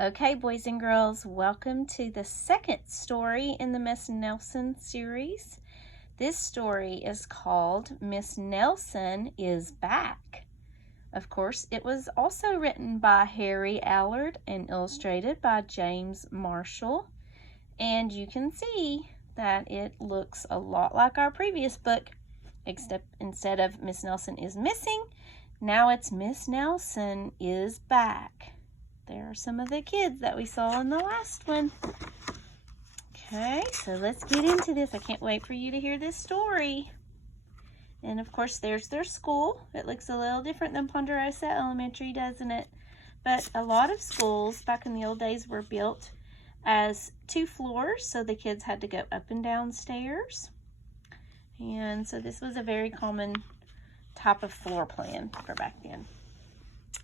Okay, boys and girls, welcome to the second story in the Miss Nelson series. This story is called Miss Nelson is Back. Of course, it was also written by Harry Allard and illustrated by James Marshall. And you can see that it looks a lot like our previous book, except instead of Miss Nelson is missing, now it's Miss Nelson is back. There are some of the kids that we saw in the last one. Okay, so let's get into this. I can't wait for you to hear this story. And of course, there's their school. It looks a little different than Ponderosa Elementary, doesn't it? But a lot of schools back in the old days were built as 2 floors, so the kids had to go up and down stairs. And so this was a very common type of floor plan for back then.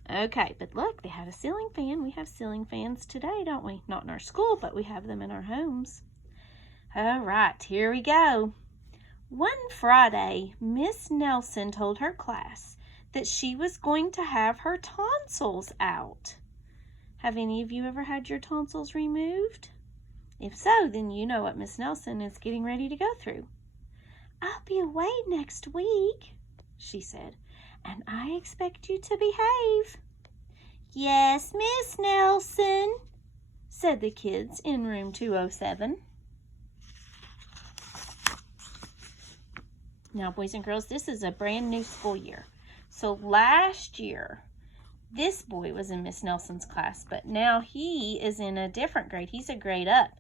Okay, but look, they had a ceiling fan. We have ceiling fans today, don't we? Not in our school, but we have them in our homes. All right, here we go. One Friday, Miss Nelson told her class that she was going to have her tonsils out. Have any of you ever had your tonsils removed? If so, then you know what Miss Nelson is getting ready to go through. "I'll be away next week," she said, "and I expect you to behave." "Yes, Miss Nelson," said the kids in room 207. Now, boys and girls, this is a brand new school year. So last year, this boy was in Miss Nelson's class, but now he is in a different grade. He's a grade up,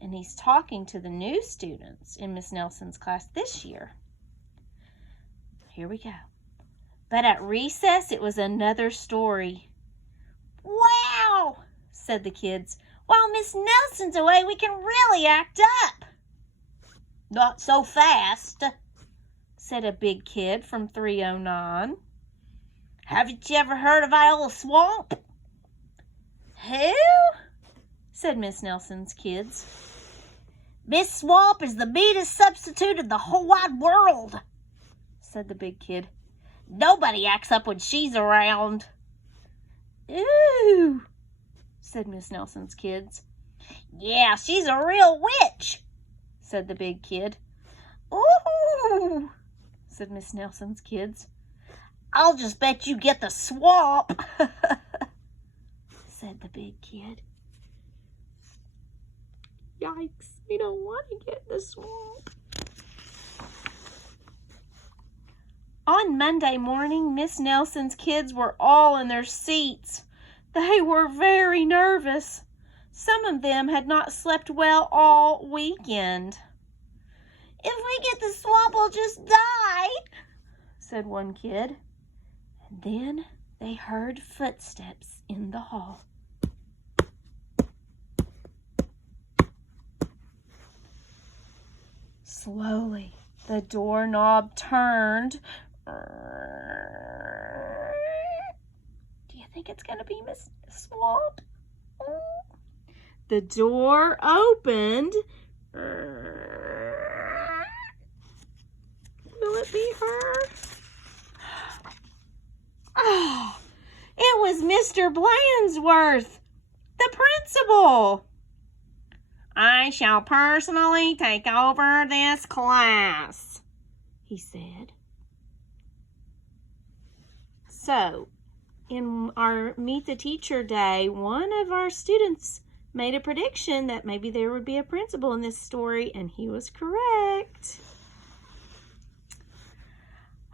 and he's talking to the new students in Miss Nelson's class this year. Here we go. But at recess, it was another story. "Wow," said the kids. "While Miss Nelson's away, we can really act up." "Not so fast," said a big kid from 309. "Haven't you ever heard of Viola Swamp?" "Who?" said Miss Nelson's kids. "Miss Swamp is the meanest substitute in the whole wide world," said the big kid. "Nobody acts up when she's around." "Ooh," said Miss Nelson's kids. "Yeah, she's a real witch," said the big kid. "Ooh," said Miss Nelson's kids. "I'll just bet you get the swamp," said the big kid. Yikes, we don't want to get the swamp. On Monday morning, Miss Nelson's kids were all in their seats. They were very nervous. Some of them had not slept well all weekend. "If we get the swamp, we'll just die," said one kid. And then they heard footsteps in the hall. Slowly, the doorknob turned. Do you think it's going to be Miss Swamp? The door opened. Will it be her? Oh, it was Mr. Blansworth, the principal. "I shall personally take over this class," he said. So, in our Meet the Teacher Day, one of our students made a prediction that maybe there would be a principal in this story, and he was correct.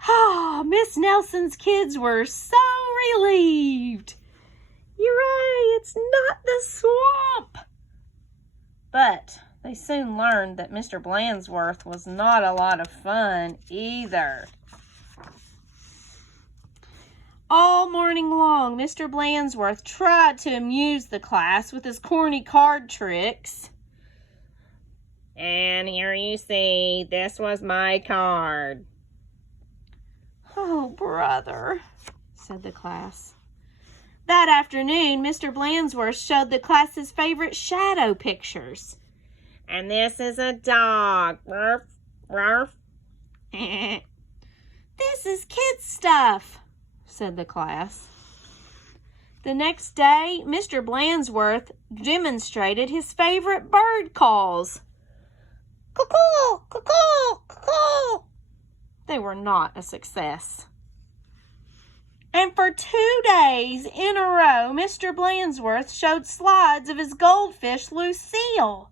Oh, Miss Nelson's kids were so relieved. Hooray, it's not the swamp. But they soon learned that Mr. Blansworth was not a lot of fun either. All morning long, Mr. Blansworth tried to amuse the class with his corny card tricks. "And here you see, this was my card." "Oh, brother," said the class. That afternoon, Mr. Blansworth showed the class his favorite shadow pictures. "And this is a dog. Ruff, ruff." "This is kid stuff," said the class. The next day, Mr. Blandsworth demonstrated his favorite bird calls. Cuckoo, cuckoo, cuckoo. They were not a success. And for 2 days in a row, Mr. Blandsworth showed slides of his goldfish, Lucille.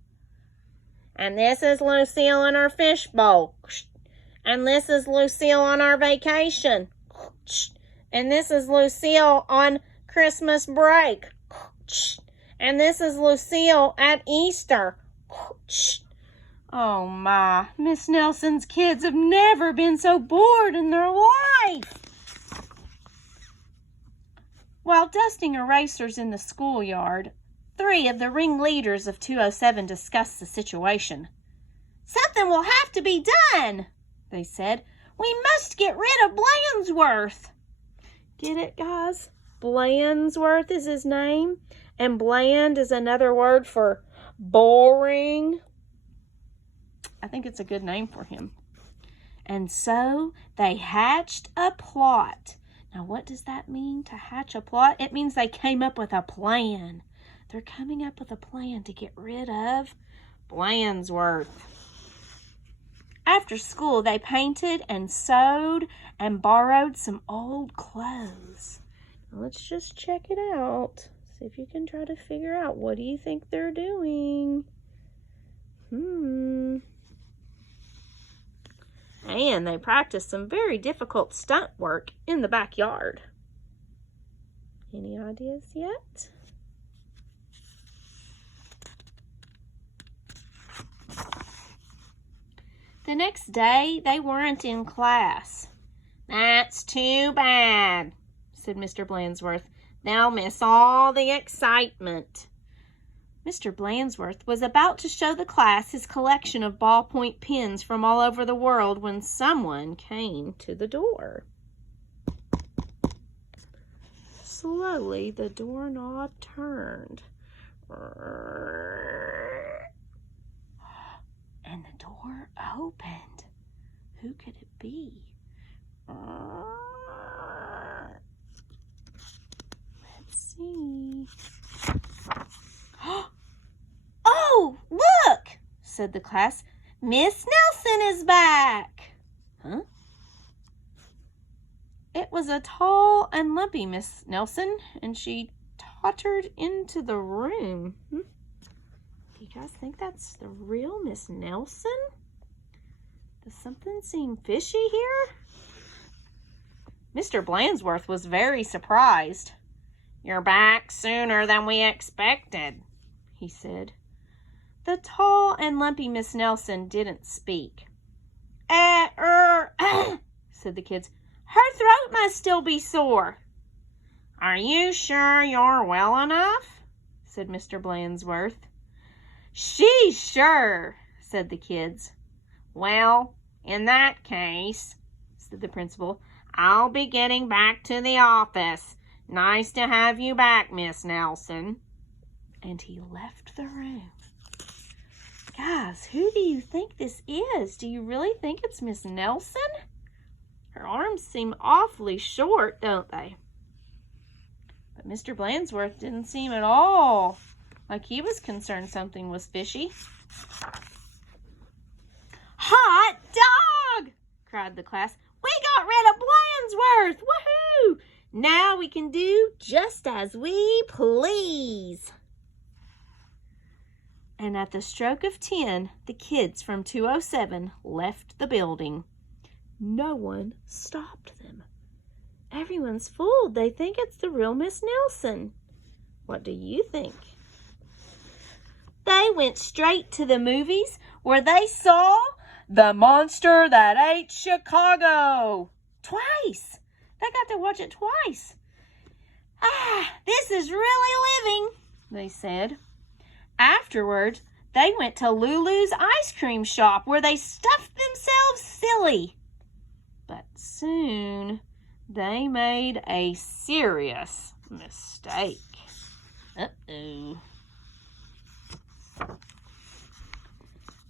And this is Lucille in her fishbowl. And this is Lucille on our vacation. And this is Lucille on Christmas break. And this is Lucille at Easter. Oh my, Miss Nelson's kids have never been so bored in their life. While dusting erasers in the schoolyard, 3 of the ringleaders of 207 discussed the situation. Something will have to be done, they said. We must get rid of Blandsworth. Get it, guys? Blandsworth is his name, and bland is another word for boring. I think it's a good name for him. And so they hatched a plot. Now, what does that mean, to hatch a plot? It means they came up with a plan. They're coming up with a plan to get rid of Blandsworth. After school, they painted and sewed and borrowed some old clothes. Now, let's just check it out. See if you can try to figure out, what do you think they're doing? And they practiced some very difficult stunt work in the backyard. Any ideas yet? The next day, they weren't in class. That's too bad, said Mr. Blandsworth. They'll miss all the excitement. Mr. Blandsworth was about to show the class his collection of ballpoint pens from all over the world when someone came to the door. Slowly, the doorknob turned. And the door opened. Who could it be? Let's see. Oh, look, said the class. Miss Nelson is back. Huh? It was a tall and lumpy Miss Nelson, and she tottered into the room. Do you guys think that's the real Miss Nelson? Does something seem fishy here? Mr. Blandsworth was very surprised. You're back sooner than we expected, he said. The tall and lumpy Miss Nelson didn't speak. Said the kids. Her throat must still be sore. Are you sure you're well enough? Said Mr. Blandsworth. She's sure, said the kids. Well, in that case, said the principal, I'll be getting back to the office. Nice to have you back, Miss Nelson. And he left the room. Guys, who do you think this is? Do you really think it's Miss Nelson? Her arms seem awfully short, don't they? But Mr. Blandsworth didn't seem at all like he was concerned something was fishy. Hot dog! Cried the class. We got rid of Blandsworth! Woohoo! Now we can do just as we please. And at the stroke of 10, the kids from 207 left the building. No one stopped them. Everyone's fooled. They think it's the real Miss Nelson. What do you think? They went straight to the movies where they saw The Monster That Ate Chicago. Twice. They got to watch it twice. This is really living, they said. Afterwards, they went to Lulu's ice cream shop where they stuffed themselves silly. But soon, they made a serious mistake. Uh-oh.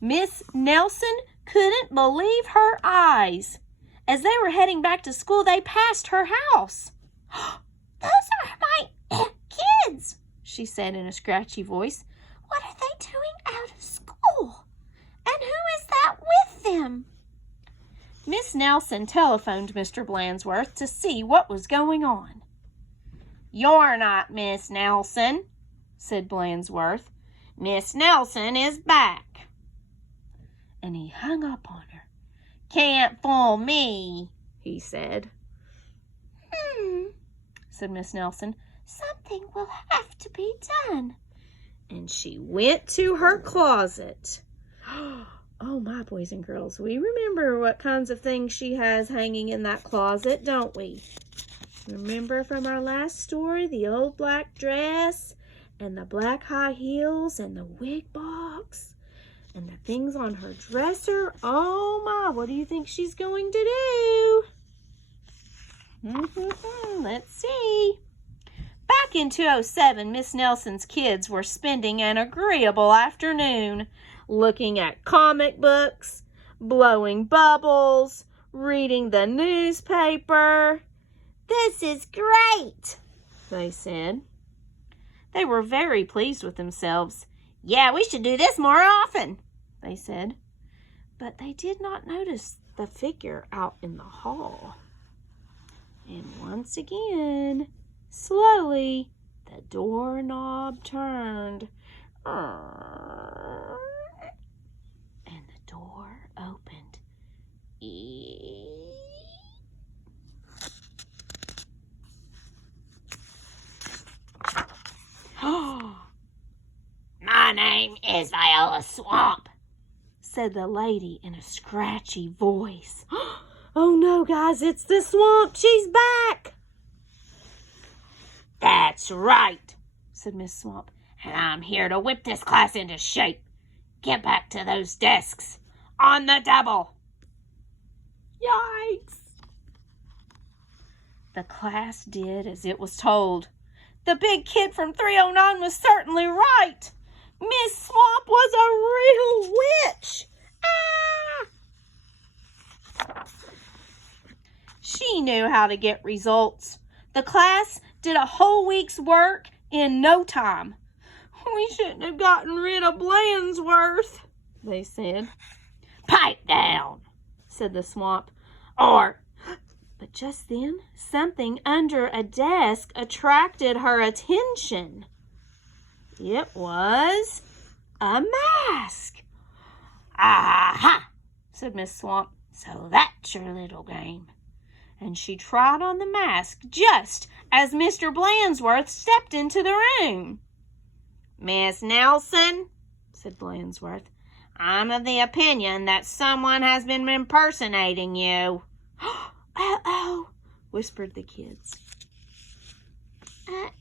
Miss Nelson couldn't believe her eyes. As they were heading back to school, they passed her house. Those are my she said in a scratchy voice. "What are they doing out of school? And who is that with them?" Miss Nelson telephoned Mr. Blandsworth to see what was going on. "You're not Miss Nelson," said Blandsworth. "Miss Nelson is back." And he hung up on her. "Can't fool me," he said. Said Miss Nelson. "Something will have to be done." And she went to her closet. Oh, my boys and girls, we remember what kinds of things she has hanging in that closet, don't we? Remember from our last story, the old black dress and the black high heels and the wig box and the things on her dresser. Oh, my, what do you think she's going to do? Let's see. Back in 2007, Miss Nelson's kids were spending an agreeable afternoon looking at comic books, blowing bubbles, reading the newspaper. "This is great," they said. They were very pleased with themselves. "Yeah, we should do this more often," they said. But they did not notice the figure out in the hall. And once again, slowly, the doorknob turned. And the door opened. "My name is Viola Swamp," said the lady in a scratchy voice. "Oh no, guys, it's the Swamp. She's back." "That's right," said Miss Swamp. "And I'm here to whip this class into shape. Get back to those desks. On the double." Yikes! The class did as it was told. The big kid from 309 was certainly right. Miss Swamp was a real witch. She knew how to get results. The class did a whole week's work in no time. "We shouldn't have gotten rid of Blandsworth," they said. "Pipe down," said the Swamp. But just then, something under a desk attracted her attention. It was a mask. "Aha!" said Miss Swamp. "So that's your little game." And she tried on the mask just as Mr. Blandsworth stepped into the room. "Miss Nelson," said Blandsworth, "I'm of the opinion that someone has been impersonating you." "Uh-oh," whispered the kids.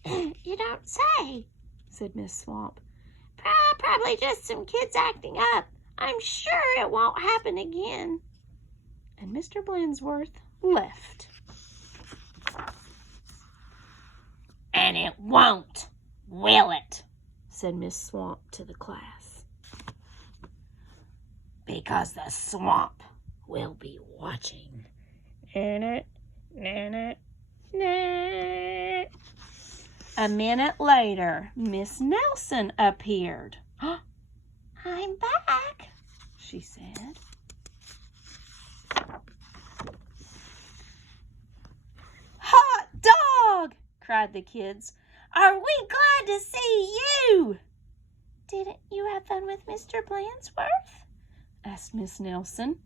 "You don't say," said Miss Swamp. "Probably just some kids acting up. I'm sure it won't happen again." And Mr. Blandsworth left. "And it won't, will it?" said Miss Swamp to the class. "Because the Swamp will be watching." A minute later, Miss Nelson appeared. "I'm back," she said. "Hot dog!" cried the kids. "Are we glad to see you?" "Didn't you have fun with Mr. Blandsworth?" asked Miss Nelson.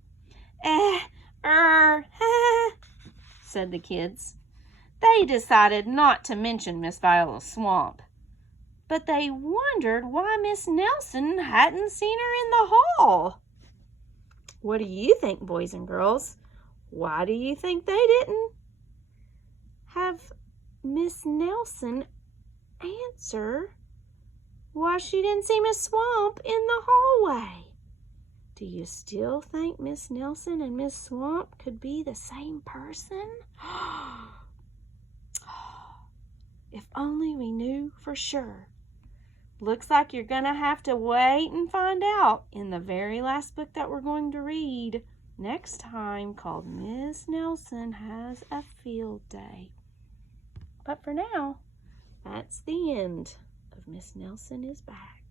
Said the kids. They decided not to mention Miss Viola Swamp, but they wondered why Miss Nelson hadn't seen her in the hall. What do you think, boys and girls? Why do you think they didn't have Miss Nelson answer why she didn't see Miss Swamp in the hallway? Do you still think Miss Nelson and Miss Swamp could be the same person? If only we knew for sure. Looks like you're going to have to wait and find out in the very last book that we're going to read next time, called Miss Nelson Has a Field Day. But for now, that's the end of of Miss Nelson is Back.